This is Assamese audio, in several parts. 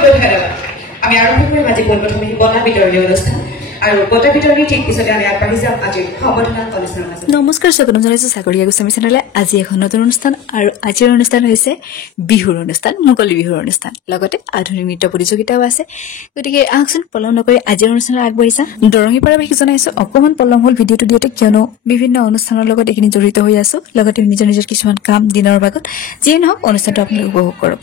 বহুত ধন্যবাদ আমি আৰম্ভ কৰিম আজি পোনপ্ৰথমে বঁটা বিতৰণী অনুষ্ঠান আৰু বঁটা বিতৰণী ঠিক পিছতে আমি আগবাঢ়ি যাম আজিৰ সম্বৰ্ধনা অনুষ্ঠানৰ মাজত নমস্কাৰ স্বাগতম জনাইছো চাকৰিয়া গোস্বামী চেনেলে আজি এখন নতুন অনুষ্ঠান আৰু আজিৰ অনুষ্ঠান হৈছে বিহুৰ অনুষ্ঠান মুকলি বিহুৰ অনুষ্ঠান লগতে আধুনিক নৃত্য প্ৰতিযোগিতাও আছে গতিকে আহকচোন পলম নকৰি আজিৰ অনুষ্ঠানত আগবাঢ়িছা দৰঙিপাৰাবাসীক জনাইছো অকমান পলম হ'ল ভিডিঅ'টো দিওঁতে কিয়নো বিভিন্ন অনুষ্ঠানৰ লগত এইখিনি জড়িত হৈ আছো লগতে নিজৰ নিজৰ কিছুমান কাম দিনৰ ভাগত যিয়ে নহওক অনুষ্ঠানটো আপোনালোকে উপভোগ কৰক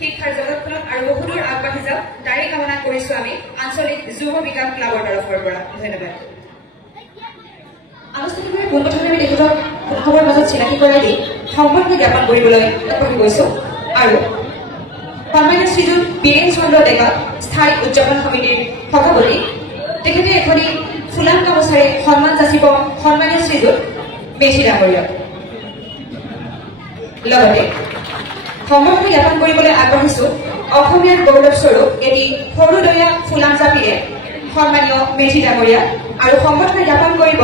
শিক্ষাৰ জগতখনত আৰু বহুদূৰ আগবাঢ়ি যাওক তাৰে কামনা কৰিছো আমি আঞ্চলিক যুৱ বিকাশ ক্লাবৰ তৰফৰ পৰা ধন্যবাদ আনুষ্ঠানিকভাৱে পোনপ্ৰথমে আমি তেখেতক উৎসৱৰ মাজত চিনাকি কৰাই দি সম্বৰ্ধনা জ্ঞাপন কৰিবলৈ আগবাঢ়ি গৈছো আৰু সন্মানীয় শ্ৰীযুত বীৰেন চন্দ্ৰ ডেকা স্থায়ী উদযাপন সমিতিৰ সভাপতি তেখেতে এখনি ফুলাম গামোচাৰে সন্মান যাচিব সন্মানীয় শ্ৰীযুত মেধি ডাঙৰীয়াক লগতে সম্বৰ্ধনা জ্ঞাপন কৰিবলৈ আগবাঢ়িছো অসমীয়াৰ গৌৰৱস্বৰূপ এটি সৰুদয়া ফুলাম জাপিৰে সন্মানীয় মেধি ডাঙৰীয়া আৰু সম্বৰ্ধনা জ্ঞাপন কৰিব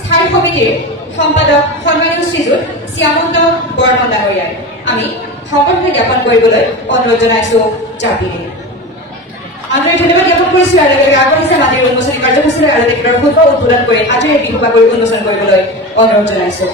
স্থায়ী সমিতিৰ সম্পাদক সন্মানীয় শ্ৰীযুত শ্যামন্ত বৰ্মন ডাঙৰীয়াই আমি সম্বৰ্ধনা জ্ঞাপন কৰিবলৈ অনুৰোধ জনাইছো জাপিৰে আন্তৰিক ধন্যবাদ জ্ঞাপন কৰিছো আৰু লগতে আগবাঢ়িছে আজিৰ উন্মোচনী কাৰ্যসূচীলৈ আৰু তেখেতৰ শুভ উদ্বোধন কৰি আজিৰ এই বিহু বাগৰি উন্মোচন কৰিবলৈ অনুৰোধ জনাইছো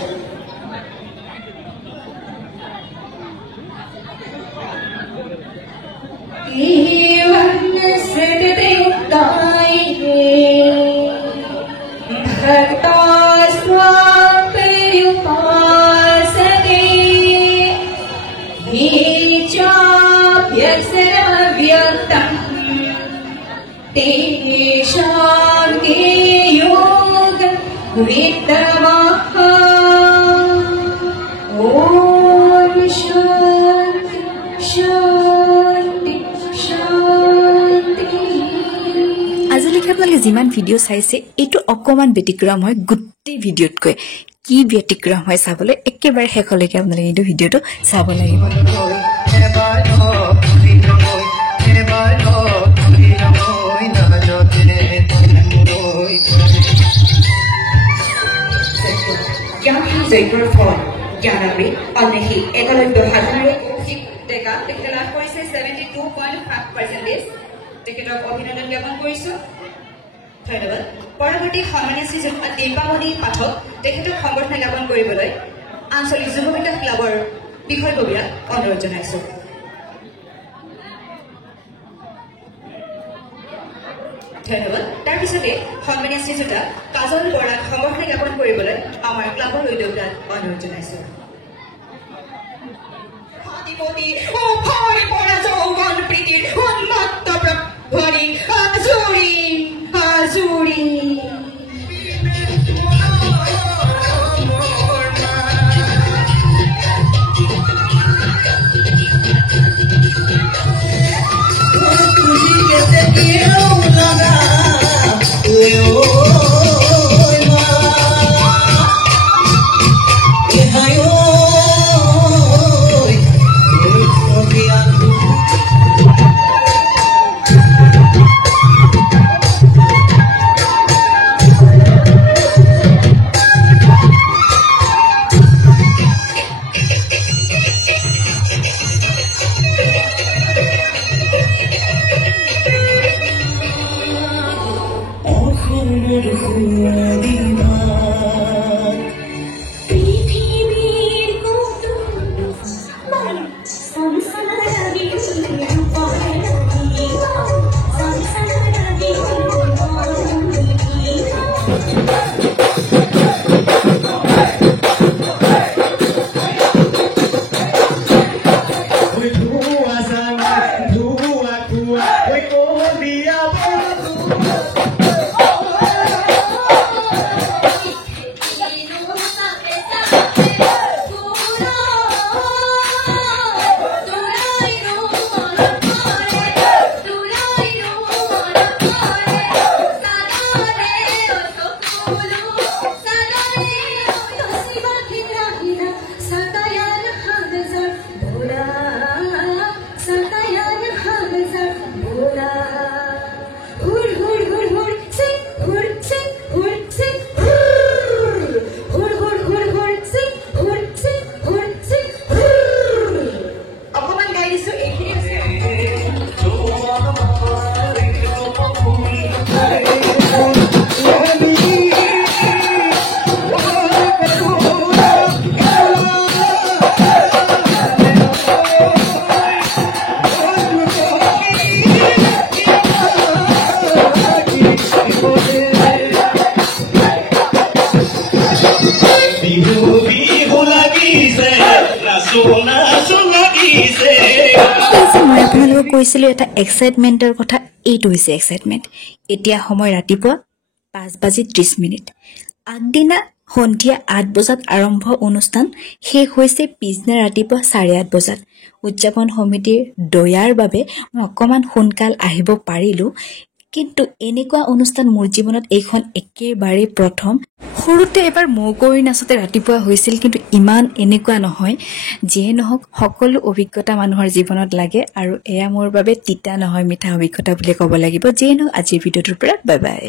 আজিলৈকে আপোনালোকে যিমান ভিডিঅ' চাইছে এইটো অকণমান ব্যতিক্ৰম হয় গোটেই ভিডিঅ'তকৈ কি ব্যতিক্ৰম হয় চাবলৈ একেবাৰে শেষলৈকে আপোনালোকে এইটো ভিডিঅ'টো চাব লাগিব জয়পুৰ ফল জ্ঞানামৃত অন্বেষী একলব্য সাধনাৰে ডেকা তেখেতে লাভ কৰিছে 72.5%। তেখেতক অভিনন্দন জ্ঞাপন কৰিছো ধন্যবাদ পৰৱৰ্তী সন্মানীয় শ্ৰীযুত দীপাৱলী পাঠক তেখেতক সম্বৰ্ধনা জ্ঞাপন কৰিবলৈ আঞ্চলিক যুৱ বিকাশ ক্লাবৰ বিষয়ববীয়াক অনুৰোধ জনাইছো ধন্যবাদ তাৰপিছতে সন্মানীয় শ্ৰীযুতা কাজল বৰাক সম্বৰ্ধনা জ্ঞাপন কৰিবলৈ আমাৰ ক্লাবৰ উদ্যোগীক অনুৰোধ জনাইছো কৈছিলোঁ এটা এক্সাইটমেণ্টৰ কথা, এইটো হৈছে এক্সাইটমেণ্ট। এতিয়া সময় ৰাতিপুৱা 5:30। আগদিনা সন্ধিয়া 8 বজাত আৰম্ভ অনুষ্ঠান, শেষ হৈছে পিছদিনা ৰাতিপুৱা 8:30 বজাত। উদযাপন সমিতিৰ দয়াৰ বাবে মই অকণমান সোনকাল আহিব পাৰিলোঁ, কিন্তু এনেকুৱা অনুষ্ঠান মোৰ জীৱনত এইখন একেবাৰে প্ৰথম। সৰুতে এবাৰ মৌকুঁৱৰী নাচতে ৰাতিপুৱা হৈছিল, কিন্তু ইমান এনেকুৱা নহয়। যিয়ে নহওক সকলো অভিজ্ঞতা মানুহৰ জীৱনত লাগে, আৰু এয়া মোৰ বাবে তিতা নহয় মিঠা অভিজ্ঞতা বুলি ক'ব লাগিব। যিয়ে নহওক আজিৰ ভিডিঅ'টোৰ পৰা বাই বাই।